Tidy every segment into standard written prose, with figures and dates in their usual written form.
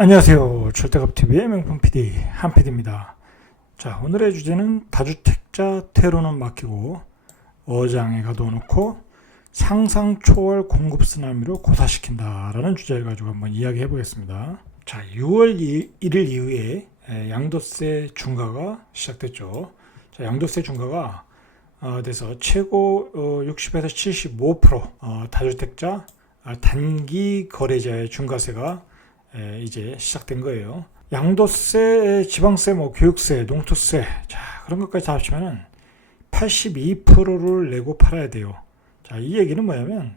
안녕하세요. 절대값TV의 명품 PD 한PD입니다. 자, 오늘의 주제는 다주택자 퇴로는 맡기고 어장에 가둬놓고 상상 초월 공급 쓰나미로 고사시킨다 라는 주제를 가지고 한번 이야기해 보겠습니다. 자, 6월 1일 이후에 양도세 중과가 시작됐죠. 자, 양도세 중과가 돼서 최고 60에서 75% 다주택자 단기 거래자의 중과세가 이제 시작된 거예요. 양도세, 지방세, 교육세, 농토세, 자, 그런 것까지 다 합치면은 82%를 내고 팔아야 돼요. 자, 이 얘기는 뭐냐면,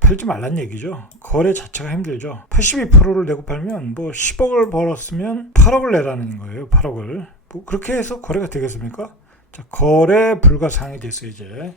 팔지 말란 얘기죠. 거래 자체가 힘들죠. 82%를 내고 팔면 10억을 벌었으면 8억을 내라는 거예요. 8억을. 그렇게 해서 거래가 되겠습니까? 자, 거래 불가사항이 됐어요, 이제.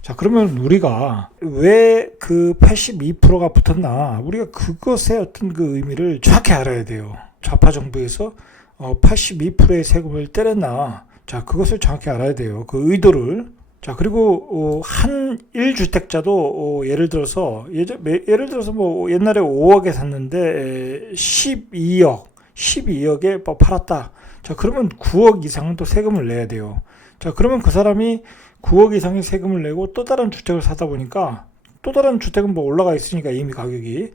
자, 그러면 우리가 왜 그 82%가 붙었나? 우리가 그것의 어떤 그 의미를 정확히 알아야 돼요. 좌파 정부에서 82%의 세금을 때렸나? 자, 그것을 정확히 알아야 돼요. 그 의도를. 자, 그리고 한 1주택자도 예를 들어서 옛날에 5억에 샀는데 12억에 팔았다. 자, 그러면 9억 이상은 또 세금을 내야 돼요. 자, 그러면 그 사람이 9억 이상의 세금을 내고 또 다른 주택을 사다 보니까 또 다른 주택은 올라가 있으니까 이미 가격이,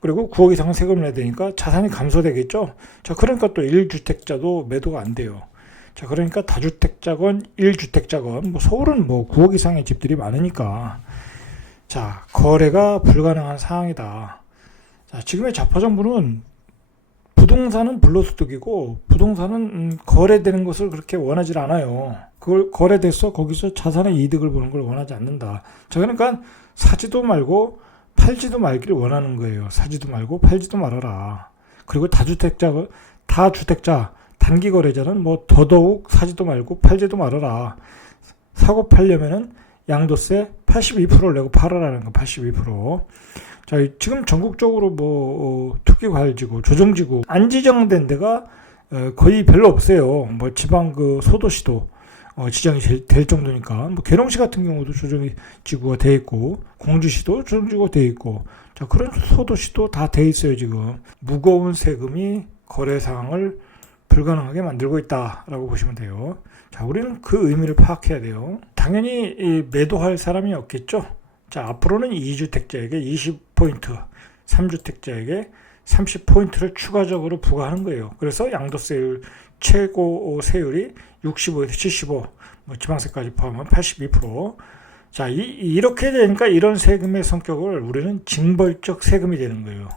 그리고 9억 이상은 세금을 내야 되니까 자산이 감소되겠죠. 자, 그러니까 또 1주택자도 매도가 안 돼요. 자, 그러니까 다주택자건 1주택자건 서울은 9억 이상의 집들이 많으니까 자, 거래가 불가능한 상황이다. 자, 지금의 좌파 정부는 부동산은 불로소득이고 부동산은 거래되는 것을 그렇게 원하지 않아요. 그걸 거래돼서 거기서 자산의 이득을 보는 걸 원하지 않는다. 자, 그러니까 사지도 말고 팔지도 말기를 원하는 거예요. 사지도 말고 팔지도 말아라. 그리고 다주택자 단기 거래자는 더더욱 사지도 말고 팔지도 말아라. 사고 팔려면은 양도세 82%를 내고 팔아라는 거. 82%. 자, 지금 전국적으로 투기과열지구, 조정지구 안 지정된 데가 거의 별로 없어요. 지방 소도시도 지정이 될 정도니까. 계룡시 같은 경우도 조정지구가 돼 있고, 공주시도 조정지구가 돼 있고, 자, 그런 소도시도 다 돼 있어요. 지금 무거운 세금이 거래 상황을 불가능하게 만들고 있다라고 보시면 돼요. 자, 우리는 그 의미를 파악해야 돼요. 당연히 매도할 사람이 없겠죠. 자, 앞으로는 2주택자에게 20포인트, 3주택자에게 30포인트를 추가적으로 부과하는 거예요. 그래서 양도세율 최고 세율이 65에서 75, 지방세까지 포함하면 82%. 자, 이렇게 되니까 이런 세금의 성격을 우리는 징벌적 세금이 되는 거예요.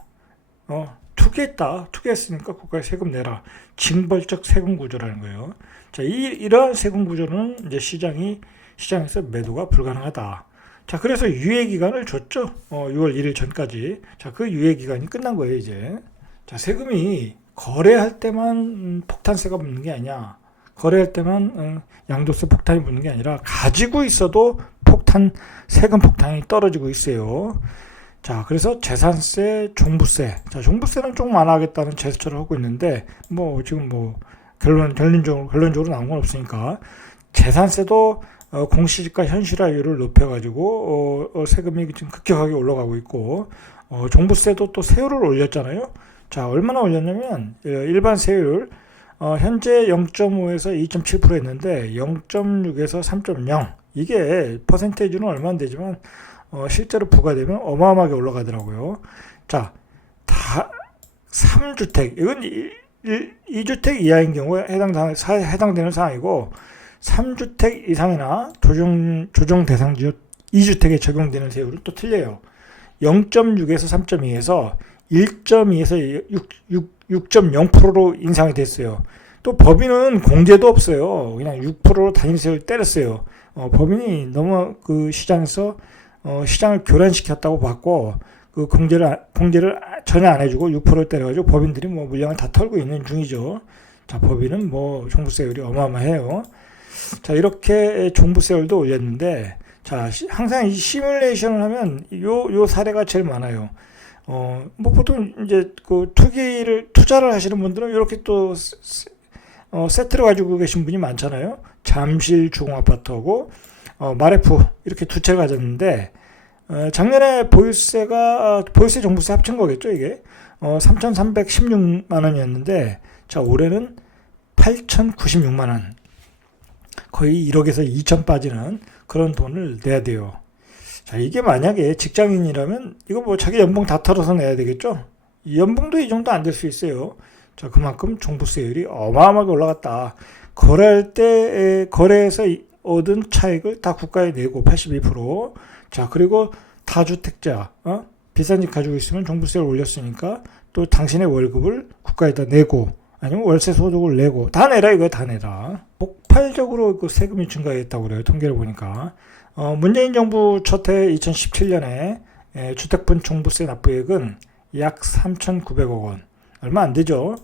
투기했으니까 국가에 세금 내라. 징벌적 세금 구조라는 거예요. 자, 이러한 세금 구조는 이제 시장에서 매도가 불가능하다. 자, 그래서 유예기간을 줬죠. 6월 1일 전까지. 자, 그 유예기간이 끝난 거예요, 이제. 자, 세금이 거래할 때만 폭탄세가 붙는 게 아니야. 거래할 때만 양도세 폭탄이 붙는 게 아니라 가지고 있어도 세금 폭탄이 떨어지고 있어요. 자, 그래서 재산세, 종부세. 자, 종부세는 조금 안 하겠다는 제스처를 하고 있는데, 지금 결론적으로 나온 건 없으니까. 재산세도 공시지가 현실화율을 높여가지고 세금이 지금 급격하게 올라가고 있고, 종부세도 또 세율을 올렸잖아요. 자, 얼마나 올렸냐면 일반 세율 현재 0.5에서 2.7% 했는데 0.6에서 3.0, 이게 퍼센테이지는 얼마 안 되지만 실제로 부과되면 어마어마하게 올라가더라고요. 자, 다 3주택, 이건 2주택 이하인 경우에 해당되는 사항이고, 3주택 이상이나 조정 대상 지역 2주택에 적용되는 세율은 또 틀려요. 0.6에서 3.2에서 1.2에서 6.0%로 인상이 됐어요. 또 법인은 공제도 없어요. 그냥 6%로 단위세율 때렸어요. 법인이 너무 그 시장에서 시장을 교란시켰다고 봤고, 그 공제를 전혀 안 해주고 6%를 때려가지고 법인들이 물량을 다 털고 있는 중이죠. 자, 법인은 종부세율이 어마어마해요. 자, 이렇게 종부세율도 올렸는데, 자, 항상 이 시뮬레이션을 하면 요 사례가 제일 많아요. 보통 이제 투자를 하시는 분들은 이렇게 또 세트를 가지고 계신 분이 많잖아요. 잠실 주공아파트하고 마레프 이렇게 두 채를 가졌는데 작년에 보유세 종부세 합친 거겠죠, 이게. 3,316만 원이었는데, 자, 올해는 8,096만 원. 거의 1억에서 2천 빠지는 그런 돈을 내야 돼요. 자, 이게 만약에 직장인이라면 이거 뭐 자기 연봉 다 털어서 내야 되겠죠? 이 연봉도 이 정도 안 될 수 있어요. 자, 그만큼 종부세율이 어마어마하게 올라갔다. 거래할 때 거래해서 얻은 차익을 다 국가에 내고 82%. 자, 그리고 다주택자, 비싼 집 가지고 있으면 종부세를 올렸으니까 또 당신의 월급을 국가에다 내고 아니면 월세 소득을 내고 다 내라 이거야, 다 내라. 폭발적으로 그 세금이 증가했다고 그래요. 통계를 보니까. 문재인 정부 첫해 2017년에 주택분 종부세 납부액은 약 3,900억 원. 얼마 안 되죠.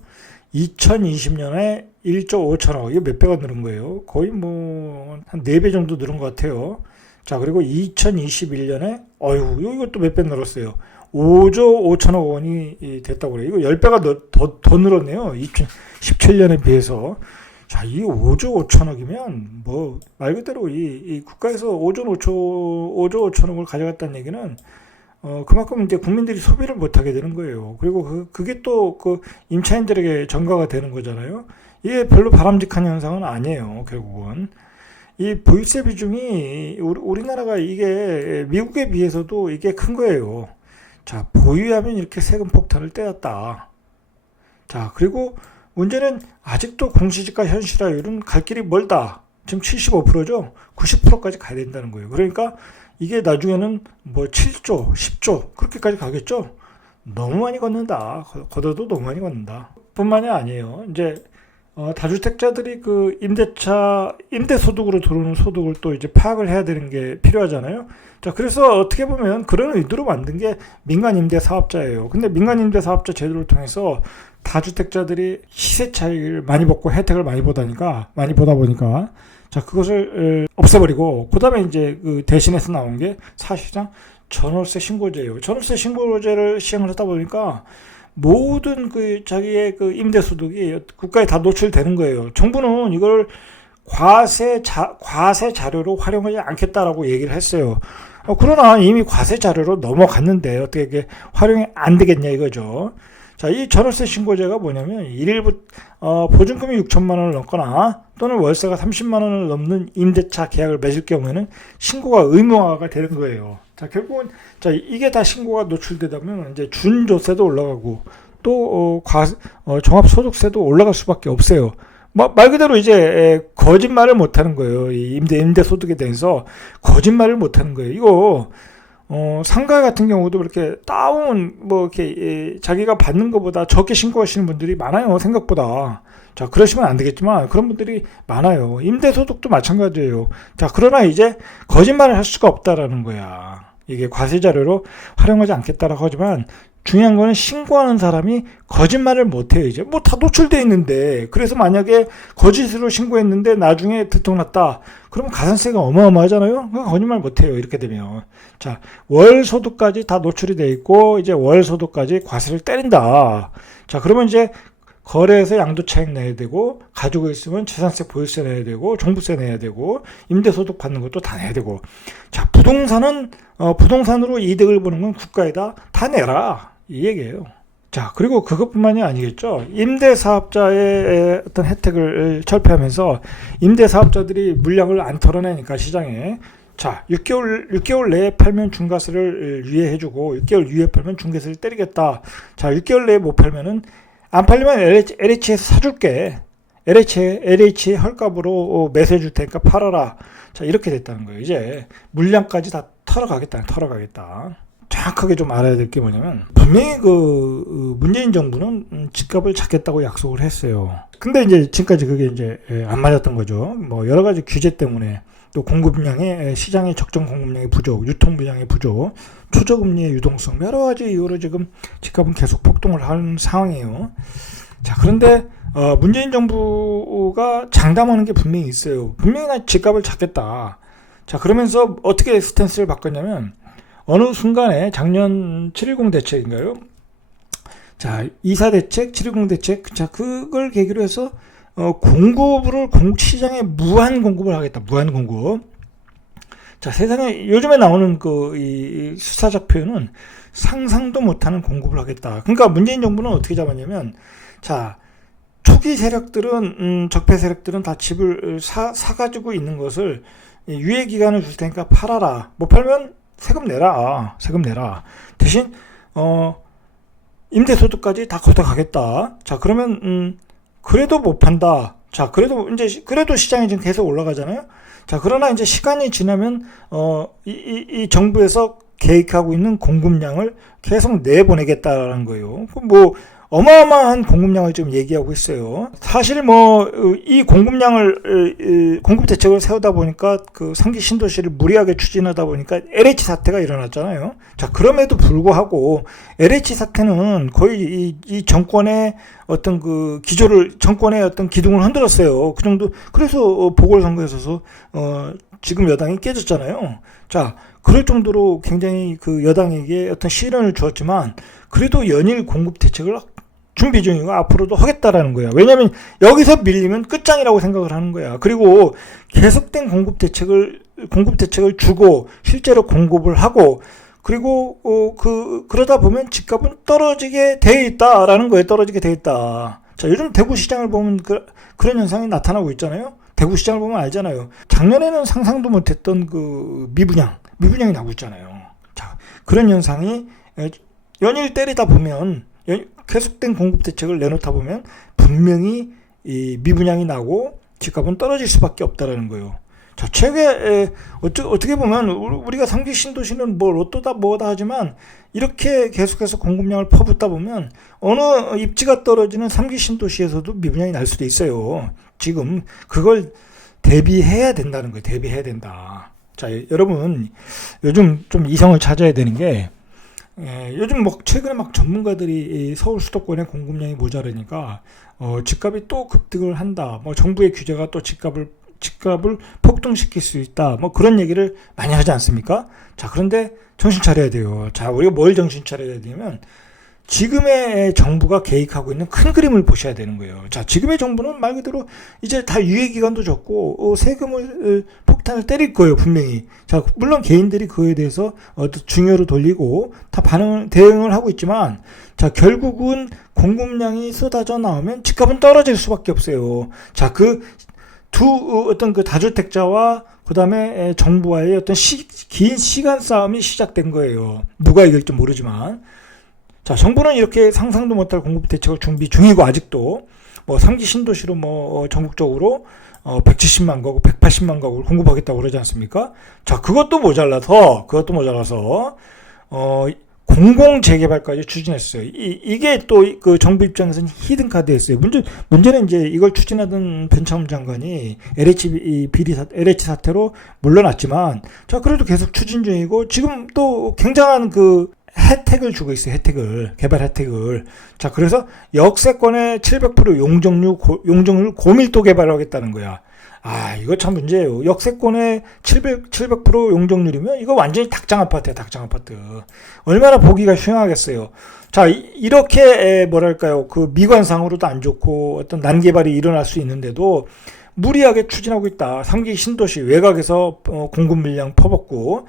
2020년에 1조 5천억. 이거 몇 배가 늘은 거예요. 거의 뭐 한 4배 정도 늘은 것 같아요. 자, 그리고 2021년에 이것도 몇 배 늘었어요. 5조 5천억 원이 됐다고 그래요. 이거 10배가 더 늘었네요. 2017년에 비해서. 자, 이 5조 5천억이면 뭐 말 그대로 이 국가에서 5조 5천억을 가져갔다는 얘기는 그만큼 이제 국민들이 소비를 못 하게 되는 거예요. 그리고 그게 또 그 임차인들에게 전가가 되는 거잖아요. 이게 별로 바람직한 현상은 아니에요. 결국은 이 보유세 비중이 우리나라가 이게 미국에 비해서도 이게 큰 거예요. 자, 보유하면 이렇게 세금 폭탄을 때렸다. 자, 그리고 문제는 아직도 공시지가 현실화율은 갈 길이 멀다. 지금 75%죠. 90%까지 가야 된다는 거예요. 그러니까 이게 나중에는 뭐 7조, 10조 그렇게까지 가겠죠. 너무 많이 걷는다. 걷어도 너무 많이 걷는다. 뿐만이 아니에요. 이제 다주택자들이 그 임대소득으로 들어오는 소득을 또 이제 파악을 해야 되는 게 필요하잖아요. 자, 그래서 어떻게 보면 그런 의도로 만든 게 민간임대사업자예요. 근데 민간임대사업자 제도를 통해서 다주택자들이 시세 차익을 많이 받고 혜택을 많이 보다 보니까 자, 그것을 없애버리고 그다음에 이제 그 대신해서 나온 게 사실상 전월세 신고제예요. 전월세 신고제를 시행을 하다 보니까 모든 그 자기의 그 임대소득이 국가에 다 노출되는 거예요. 정부는 이걸 과세 자료로 활용하지 않겠다라고 얘기를 했어요. 그러나 이미 과세 자료로 넘어갔는데 어떻게 이게 활용이 안 되겠냐 이거죠. 자, 이 전월세 신고제가 뭐냐면 보증금이 6천만 원을 넘거나 또는 월세가 30만 원을 넘는 임대차 계약을 맺을 경우에는 신고가 의무화가 되는 거예요. 자, 결국은 이게 다 신고가 노출되다 보면 이제 준조세도 올라가고 또 종합소득세도 올라갈 수밖에 없어요. 말 그대로 이제 거짓말을 못 하는 거예요. 이 임대 소득에 대해서 거짓말을 못 하는 거예요. 이거 상가 같은 경우도 그렇게 이렇게 자기가 받는 것보다 적게 신고하시는 분들이 많아요. 생각보다. 자, 그러시면 안 되겠지만 그런 분들이 많아요. 임대소득도 마찬가지예요. 자, 그러나 이제 거짓말을 할 수가 없다라는 거야. 이게 과세 자료로 활용하지 않겠다라고 하지만 중요한 거는 신고하는 사람이 거짓말을 못해요. 이제 뭐 다 노출되어 있는데, 그래서 만약에 거짓으로 신고했는데 나중에 들통났다 그러면 가산세가 어마어마하잖아요. 거짓말 못해요. 이렇게 되면. 자, 월 소득까지 다 노출이 돼 있고 이제 월 소득까지 과세를 때린다. 자, 그러면 이제 거래해서 양도차익 내야 되고, 가지고 있으면 재산세 보유세 내야 되고, 종부세 내야 되고, 임대소득 받는 것도 다 내야 되고. 자, 부동산으로 이득을 보는 건 국가에다 다 내라. 이 얘기예요. 자, 그리고 그것뿐만이 아니겠죠. 임대사업자의 어떤 혜택을 철폐하면서 임대사업자들이 물량을 안 털어내니까 시장에. 자, 6개월 내에 팔면 중과세를 유예해주고, 6개월 이후에 팔면 중과세를 때리겠다. 자, 6개월 내에 못 팔면은 안 팔리면 LH에서 사줄게. LH 헐값으로 매수해줄 테니까 팔아라. 자, 이렇게 됐다는 거예요. 이제 물량까지 다 털어가겠다. 정확하게 좀 알아야 될 게 뭐냐면, 분명히 문재인 정부는 집값을 잡겠다고 약속을 했어요. 근데 이제 지금까지 그게 이제 안 맞았던 거죠. 뭐 여러 가지 규제 때문에, 또 시장의 적정 공급량의 부족, 유통 물량의 부족, 초저금리의 유동성, 여러 가지 이유로 지금 집값은 계속 폭등을 하는 상황이에요. 자, 그런데 문재인 정부가 장담하는 게 분명히 있어요. 분명히 나 집값을 잡겠다. 자, 그러면서 어떻게 스탠스를 바꿨냐면, 어느 순간에 작년 7.10 대책인가요? 자, 2.4 대책, 7.10 대책, 자, 그걸 계기로 해서 시장에 무한 공급을 하겠다. 무한 공급. 자, 세상에 요즘에 나오는 이 수사적 표현은 상상도 못하는 공급을 하겠다. 그러니까 문재인 정부는 어떻게 잡았냐면, 자, 초기 세력들은 적폐 세력들은 다 집을 사가지고 있는 것을 유예 기간을 줄 테니까 팔아라. 못 팔면 세금 내라. 세금 내라. 대신 임대소득까지 다 걷어가겠다. 자, 그러면 그래도 못 판다. 자, 그래도 시장이 지금 계속 올라가잖아요. 자, 그러나 이제 시간이 지나면 이 정부에서 계획하고 있는 공급량을 계속 내보내겠다라는 거예요. 뭐 어마어마한 공급량을 지금 얘기하고 있어요. 사실 뭐 이 공급량을 공급 대책을 세우다 보니까 그 3기 신도시를 무리하게 추진하다 보니까 LH 사태가 일어났잖아요. 자, 그럼에도 불구하고 LH 사태는 거의 이 정권의 어떤 그 기조를, 정권의 어떤 기둥을 흔들었어요. 그 정도. 그래서 보궐선거에 있어서 지금 여당이 깨졌잖아요. 자, 그럴 정도로 굉장히 그 여당에게 어떤 시련을 주었지만 그래도 연일 공급 대책을 준비 중이고 앞으로도 하겠다라는 거야. 왜냐하면 여기서 밀리면 끝장이라고 생각을 하는 거야. 그리고 계속된 공급 대책을 주고 실제로 공급을 하고 그리고 그러다 보면 집값은 떨어지게 돼 있다라는 거예요. 떨어지게 돼 있다. 자, 요즘 대구 시장을 보면 그런 현상이 나타나고 있잖아요. 대구 시장을 보면 알잖아요. 작년에는 상상도 못했던 그 미분양이 나고 있잖아요. 자, 그런 현상이 연일 때리다 보면 계속된 공급 대책을 내놓다 보면 분명히 이 미분양이 나고 집값은 떨어질 수밖에 없다라는 거예요. 자, 최근에 어떻게 보면 우리가 3기 신도시는 뭐 로또다 뭐다 하지만 이렇게 계속해서 공급량을 퍼붓다 보면 어느 입지가 떨어지는 3기 신도시에서도 미분양이 날 수도 있어요. 지금 그걸 대비해야 된다는 거예요. 대비해야 된다. 자, 여러분 요즘 좀 이성을 찾아야 되는 게 요즘 뭐 최근에 막 전문가들이 서울 수도권의 공급량이 모자라니까 집값이 또 급등을 한다. 뭐 정부의 규제가 또 집값을 폭등시킬 수 있다. 뭐 그런 얘기를 많이 하지 않습니까? 자, 그런데 정신 차려야 돼요. 자, 우리가 뭘 정신 차려야 되냐면 지금의 정부가 계획하고 있는 큰 그림을 보셔야 되는 거예요. 자, 지금의 정부는 말 그대로 이제 다 유예기간도 적고 세금을 폭탄을 때릴 거예요, 분명히. 자, 물론 개인들이 그거에 대해서 중요로 돌리고 다 대응을 하고 있지만, 자, 결국은 공급량이 쏟아져 나오면 집값은 떨어질 수밖에 없어요. 자, 어떤 그 다주택자와 그 다음에 정부와의 어떤 긴 시간 싸움이 시작된 거예요. 누가 이길지 모르지만. 자, 정부는 이렇게 상상도 못할 공급 대책을 준비 중이고 아직도 뭐 3기 신도시로 뭐 전국적으로 170만 가구, 180만 가구를 공급하겠다고 그러지 않습니까? 자, 그것도 모자라서 공공 재개발까지 추진했어요. 이게 또 그 정부 입장에서는 히든 카드였어요. 문제는 이제 이걸 추진하던 변창흠 장관이 LH 사태로 물러났지만, 자, 그래도 계속 추진 중이고 지금 또 굉장한 그 혜택을 주고 있어요. 개발 혜택을. 자, 그래서 역세권의 700% 용적률 고밀도 개발을 하겠다는 거야. 아, 이거 참 문제예요. 역세권의 700% 용적률이면 이거 완전히 닭장 아파트야, 닭장 아파트. 얼마나 보기가 흉하겠어요. 자, 이렇게 뭐랄까요, 그 미관상으로도 안 좋고 어떤 난개발이 일어날 수 있는데도 무리하게 추진하고 있다. 3기 신도시 외곽에서 공급 물량 퍼붓고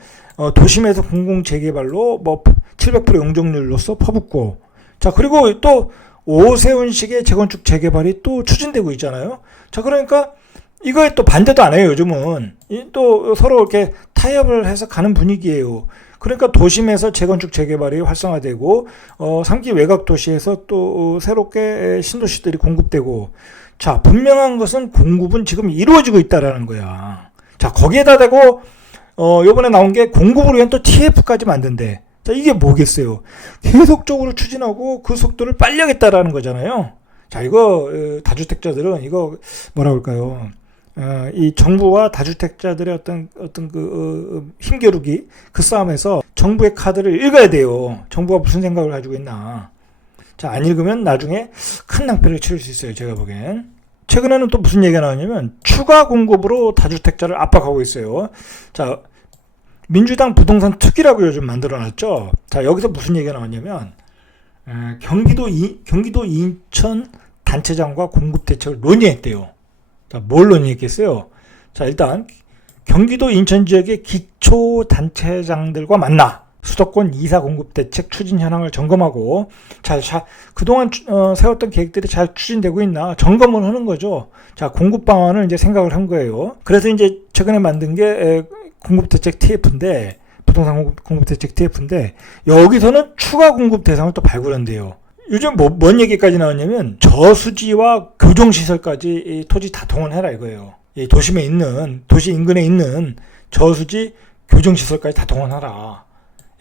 도심에서 공공 재개발로 뭐 700% 용적률로서 퍼붓고, 자, 그리고 또 오세훈식의 재건축 재개발이 또 추진되고 있잖아요. 자, 그러니까 이거에 또 반대도 안 해요. 요즘은 또 서로 이렇게 타협을 해서 가는 분위기예요. 그러니까 도심에서 재건축 재개발이 활성화되고 3기 외곽 도시에서 또 새롭게 신도시들이 공급되고, 자, 분명한 것은 공급은 지금 이루어지고 있다라는 거야. 자, 거기에다 대고 요번에 나온 게 공급을 위한 또 TF까지 만든대. 자, 이게 뭐겠어요? 계속적으로 추진하고 그 속도를 빨리 하겠다라는 거잖아요. 자, 이거 다주택자들은 이거 뭐라 그럴까요? 이 정부와 다주택자들의 어떤 그 힘겨루기, 그 싸움에서 정부의 카드를 읽어야 돼요. 정부가 무슨 생각을 가지고 있나. 자, 안 읽으면 나중에 큰 낭패를 치를 수 있어요. 제가 보기엔. 최근에는 또 무슨 얘기가 나오냐면 추가 공급으로 다주택자를 압박하고 있어요. 자, 민주당 부동산 특위라고 요즘 만들어놨죠. 자, 여기서 무슨 얘기가 나왔냐면 경기도 인천 단체장과 공급 대책을 논의했대요. 자, 뭘 논의했겠어요? 자, 일단 경기도 인천 지역의 기초 단체장들과 만나. 수도권 이사 공급 대책 추진 현황을 점검하고 그동안 세웠던 계획들이 잘 추진되고 있나 점검을 하는 거죠. 자, 공급 방안을 이제 생각을 한 거예요. 그래서 이제 최근에 만든 게 공급 대책 TF인데, 부동산 공급 대책 TF인데, 여기서는 추가 공급 대상을 또 발굴한대요. 요즘 뭔 얘기까지 나왔냐면 저수지와 교정시설까지 이 토지 다 동원해라 이거예요. 이 도시 인근에 있는 저수지 교정시설까지 다 동원하라.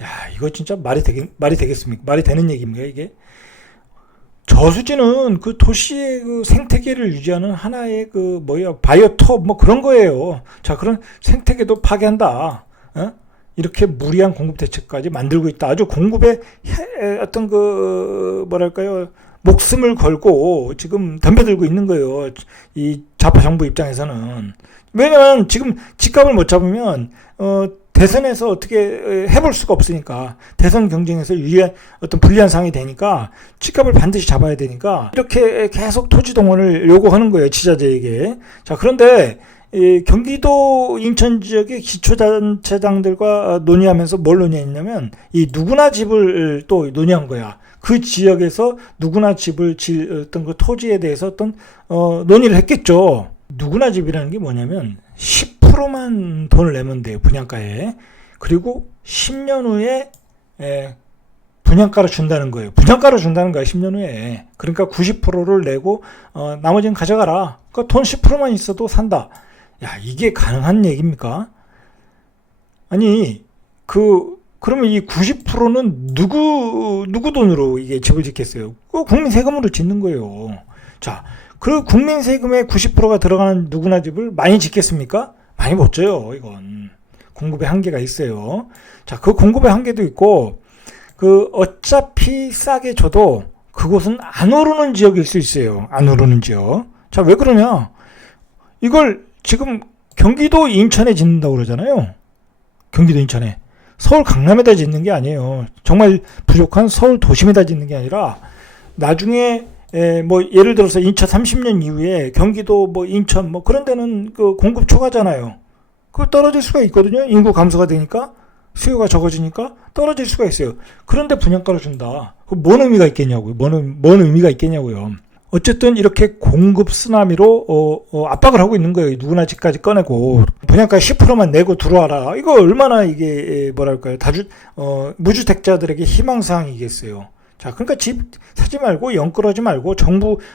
야, 이거 진짜 말이 되겠습니까? 말이 되는 얘기입니까, 이게? 저수지는 그 도시의 그 생태계를 유지하는 하나의 바이오톱 그런 거예요. 자, 그런 생태계도 파괴한다. 이렇게 무리한 공급 대책까지 만들고 있다. 아주 공급에 어떤 목숨을 걸고 지금 덤벼들고 있는 거예요. 이 좌파 정부 입장에서는. 왜냐면 지금 집값을 못 잡으면 대선에서 어떻게 해볼 수가 없으니까, 대선 경쟁에서 유리한 어떤 불리한 상황이 되니까 집값을 반드시 잡아야 되니까 이렇게 계속 토지 동원을 요구하는 거예요, 지자체에게. 자, 그런데 경기도 인천 지역의 기초단체장들과 논의하면서 뭘 논의했냐면 이 누구나 집을 또 논의한 거야. 그 지역에서 누구나 집을 질 어떤 그 토지에 대해서 어떤 논의를 했겠죠. 누구나 집이라는 게 뭐냐면 10%만 돈을 내면 돼요, 분양가에. 그리고 10년 후에 분양가를 준다는 거예요. 분양가를 준다는 거야, 10년 후에. 그러니까 90%를 내고 나머지는 가져가라. 그러니까 돈 10%만 있어도 산다. 야, 이게 가능한 얘기입니까? 아니, 그러면 이 90%는 누구 돈으로 이게 집을 짓겠어요? 국민 세금으로 짓는 거예요. 자, 그 국민 세금의 90%가 들어가는 누구나 집을 많이 짓겠습니까? 많이 못 져요, 이건. 공급의 한계가 있어요. 자, 그 공급의 한계도 있고, 어차피 싸게 줘도 그곳은 안 오르는 지역일 수 있어요. 안 오르는 지역. 자, 왜 그러냐? 이걸 지금 경기도 인천에 짓는다고 그러잖아요. 경기도 인천에. 서울 강남에다 짓는 게 아니에요. 정말 부족한 서울 도심에다 짓는 게 아니라 나중에 예를 들어서 2030년 이후에 경기도 인천 그런 데는 그 공급 초과잖아요. 그거 떨어질 수가 있거든요. 인구 감소가 되니까, 수요가 적어지니까 떨어질 수가 있어요. 그런데 분양가를 준다. 뭔 의미가 있겠냐고요. 뭔 의미가 있겠냐고요. 어쨌든 이렇게 공급 쓰나미로 압박을 하고 있는 거예요. 누구나 집까지 꺼내고 분양가 10%만 내고 들어와라. 이거 얼마나 이게 무주택자들에게 희망사항이겠어요. 자, 그러니까 집 사지 말고 영끌하지 말고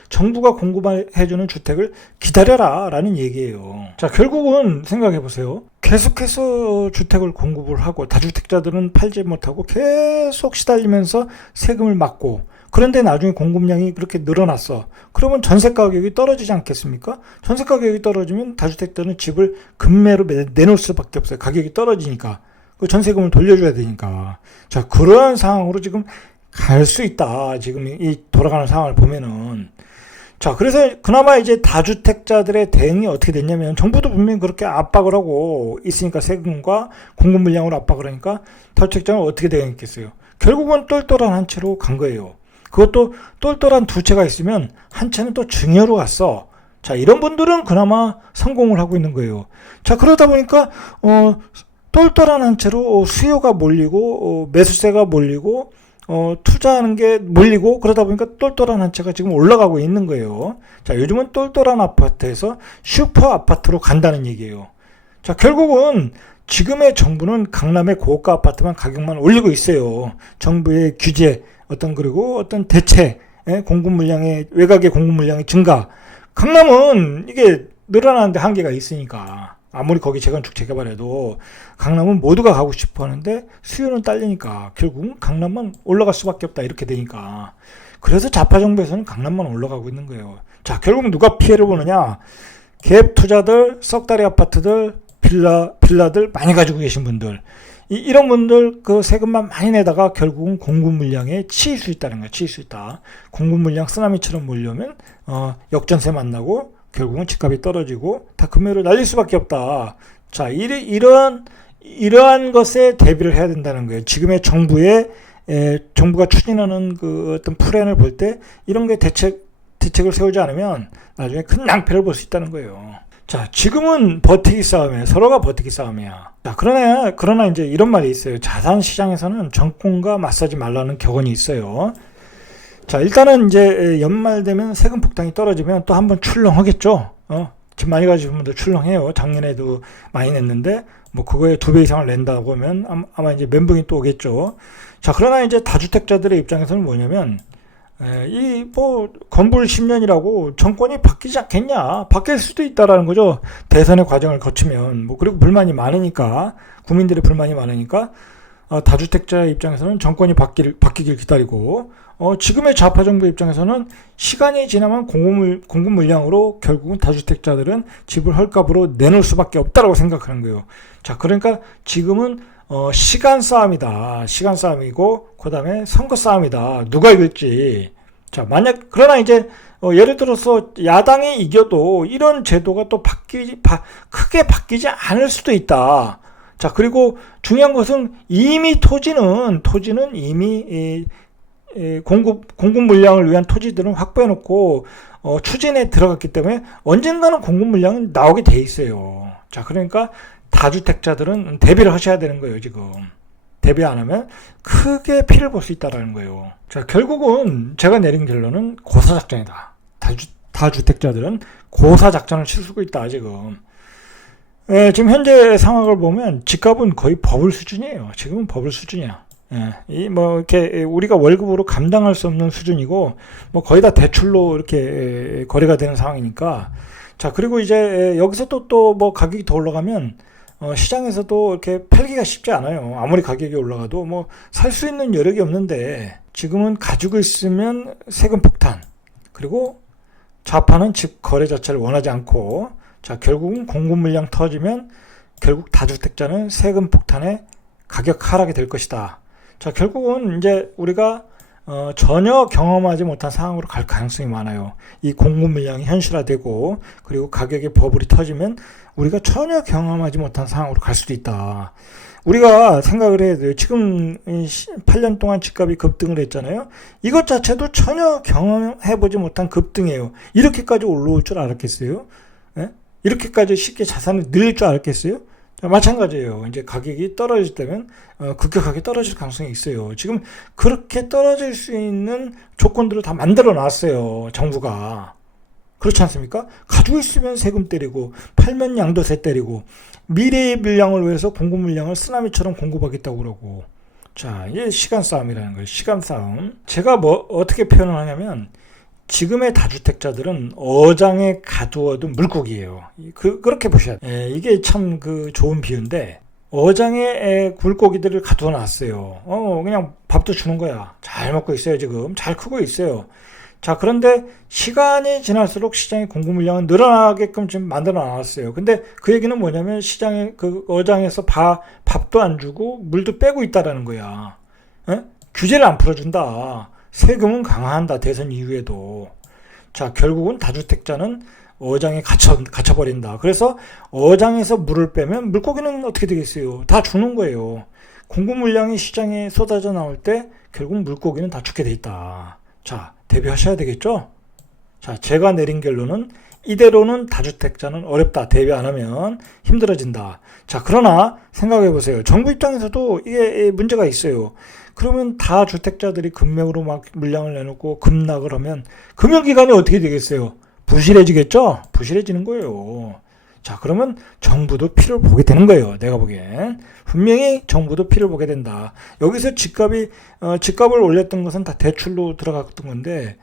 정부가 공급해주는 주택을 기다려라라는 얘기예요. 자, 결국은 생각해 보세요. 계속해서 주택을 공급을 하고 다주택자들은 팔지 못하고 계속 시달리면서 세금을 맞고, 그런데 나중에 공급량이 그렇게 늘어났어. 그러면 전세 가격이 떨어지지 않겠습니까? 전세 가격이 떨어지면 다주택자는 집을 급매로 내놓을 수밖에 없어요. 가격이 떨어지니까. 그 전세금을 돌려줘야 되니까. 자, 그러한 상황으로 지금 갈 수 있다. 지금 이 돌아가는 상황을 보면은. 자, 그래서 그나마 이제 다주택자들의 대응이 어떻게 됐냐면, 정부도 분명히 그렇게 압박을 하고 있으니까, 세금과 공급 물량으로 압박을 하니까 다주택자는 어떻게 대응했겠어요? 결국은 똘똘한 한 채로 간 거예요. 그것도 똘똘한 두 채가 있으면 한 채는 또 증여로 갔어. 자, 이런 분들은 그나마 성공을 하고 있는 거예요. 자, 그러다 보니까 똘똘한 한 채로 수요가 몰리고 매수세가 몰리고 투자하는 게 몰리고, 그러다 보니까 똘똘한 한 채가 지금 올라가고 있는 거예요. 자, 요즘은 똘똘한 아파트에서 슈퍼 아파트로 간다는 얘기예요. 자, 결국은 지금의 정부는 강남의 고가 아파트만 가격만 올리고 있어요. 정부의 규제, 그리고 어떤 대체, 공급 물량의, 외곽의 공급 물량의 증가. 강남은 이게 늘어나는데 한계가 있으니까. 아무리 거기 재건축 재개발해도 강남은 모두가 가고 싶어 하는데 수요는 딸리니까 결국은 강남만 올라갈 수밖에 없다, 이렇게 되니까. 그래서 좌파 정부에서는 강남만 올라가고 있는 거예요. 자, 결국 누가 피해를 보느냐? 갭 투자들, 썩다리 아파트들, 빌라들 많이 가지고 계신 분들, 이런 분들 그 세금만 많이 내다가 결국은 공급 물량에 치일 수 있다는 거야. 치일 수 있다. 공급 물량 쓰나미처럼 몰려오면 역전세 만나고 결국은 집값이 떨어지고 다 금매로 날릴 수밖에 없다. 자, 이러한 것에 대비를 해야 된다는 거예요. 지금의 정부가 추진하는 그 어떤 플랜을 볼 때 이런 게 대책을 세우지 않으면 나중에 큰 낭패를 볼 수 있다는 거예요. 자, 지금은 버티기 싸움이에요. 서로가 버티기 싸움이야. 자, 그러나 이제 이런 말이 있어요. 자산 시장에서는 정권과 맞서지 말라는 격언이 있어요. 자, 일단은 이제 연말 되면 세금 폭탄이 떨어지면 또 한번 출렁하겠죠. 집 많이 가지신 분들 출렁해요. 작년에도 많이 냈는데 뭐 그거에 2배 이상을 낸다고 하면 아마 이제 멘붕이 또 오겠죠. 자, 그러나 이제 다주택자들의 입장에서는 뭐냐면 이 뭐 건불 10년이라고 정권이 바뀌지 않겠냐, 바뀔 수도 있다라는 거죠. 대선의 과정을 거치면 뭐, 그리고 불만이 많으니까, 국민들의 불만이 많으니까 다주택자 입장에서는 정권이 바뀌길 기다리고, 지금의 좌파 정부 입장에서는 시간이 지나면 공급 물량으로 결국은 다주택자들은 집을 헐값으로 내놓을 수밖에 없다라고 생각하는 거예요. 자, 그러니까 지금은 시간 싸움이다. 시간 싸움이고, 그 다음에 선거 싸움이다. 누가 이길지. 자, 그러나 이제, 예를 들어서 야당이 이겨도 이런 제도가 또 크게 바뀌지 않을 수도 있다. 자, 그리고 중요한 것은 이미 토지는 이미 공급 물량을 위한 토지들은 확보해 놓고, 추진에 들어갔기 때문에 언젠가는 공급 물량은 나오게 돼 있어요. 자, 그러니까 다주택자들은 대비를 하셔야 되는 거예요, 지금. 대비 안 하면 크게 피를 볼 수 있다는 거예요. 자, 결국은 제가 내린 결론은 고사작전이다. 다주택자들은 고사작전을 치르고 있다, 지금. 지금 현재 상황을 보면 집값은 거의 버블 수준이에요. 지금은 버블 수준이야. 이렇게 우리가 월급으로 감당할 수 없는 수준이고, 뭐 거의 다 대출로 이렇게 거래가 되는 상황이니까. 자, 그리고 이제 여기서 또 뭐 가격이 더 올라가면 시장에서도 이렇게 팔기가 쉽지 않아요. 아무리 가격이 올라가도 뭐 살 수 있는 여력이 없는데, 지금은 가지고 있으면 세금 폭탄, 그리고 좌파는 집 거래 자체를 원하지 않고, 자, 결국은 공급 물량 터지면 결국 다주택자는 세금 폭탄에 가격 하락이 될 것이다. 자, 결국은 이제 우리가 전혀 경험하지 못한 상황으로 갈 가능성이 많아요. 이 공급 물량이 현실화되고, 그리고 가격의 버블이 터지면 우리가 전혀 경험하지 못한 상황으로 갈 수도 있다. 우리가 생각을 해야 돼요. 지금 8년 동안 집값이 급등을 했잖아요. 이것 자체도 전혀 경험해보지 못한 급등이에요. 이렇게까지 올라올 줄 알았겠어요? 네? 이렇게까지 쉽게 자산을 늘릴 줄 알았겠어요? 마찬가지예요. 이제 가격이 떨어질 때면 급격하게 떨어질 가능성이 있어요. 지금 그렇게 떨어질 수 있는 조건들을 다 만들어 놨어요, 정부가. 그렇지 않습니까? 가지고 있으면 세금 때리고, 팔면 양도세 때리고, 미래의 물량을 위해서 공급 물량을 쓰나미처럼 공급하겠다고 그러고. 자, 이게 시간 싸움이라는 거예요. 시간 싸움. 제가 어떻게 표현을 하냐면, 지금의 다주택자들은 어장에 가두어둔 물고기예요. 그렇게 보셔야 돼요. 이게 참 좋은 비유인데, 어장에 물고기들을 가두어 놨어요. 그냥 밥도 주는 거야. 잘 먹고 있어요, 지금. 잘 크고 있어요. 자, 그런데 시간이 지날수록 시장의 공급 물량은 늘어나게끔 지금 만들어 놨어요. 근데 그 얘기는 뭐냐면, 시장에 어장에서 밥도 안 주고 물도 빼고 있다라는 거야. 규제를 안 풀어준다. 세금은 강화한다, 대선 이후에도. 자, 결국은 다주택자는 어장에 갇혀버린다. 그래서 어장에서 물을 빼면 물고기는 어떻게 되겠어요? 다 죽는 거예요. 공급 물량이 시장에 쏟아져 나올 때 결국 물고기는 다 죽게 돼 있다. 자, 대비하셔야 되겠죠? 자, 제가 내린 결론은 이대로는 다주택자는 어렵다. 대비 안 하면 힘들어진다. 자, 그러나 생각해 보세요. 정부 입장에서도 이게 문제가 있어요. 그러면 다주택자들이 급매으로 막 물량을 내놓고 급락을 하면 금융기관이 어떻게 되겠어요? 부실해지겠죠? 부실해지는 거예요. 자, 그러면 정부도 피를 보게 되는 거예요. 내가 보기엔. 분명히 정부도 피를 보게 된다. 여기서 집값을 올렸던 것은 다 대출로 들어갔던 건데,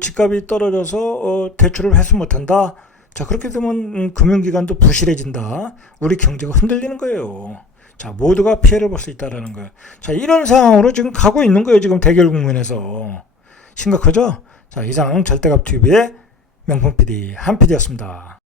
집값이 떨어져서 대출을 회수 못한다. 자, 그렇게 되면 금융기관도 부실해진다. 우리 경제가 흔들리는 거예요. 자, 모두가 피해를 볼 수 있다라는 거예요. 자, 이런 상황으로 지금 가고 있는 거예요. 지금 대결 국면에서. 심각하죠? 자, 이상 절대값TV의 명품 PD, 한 PD였습니다.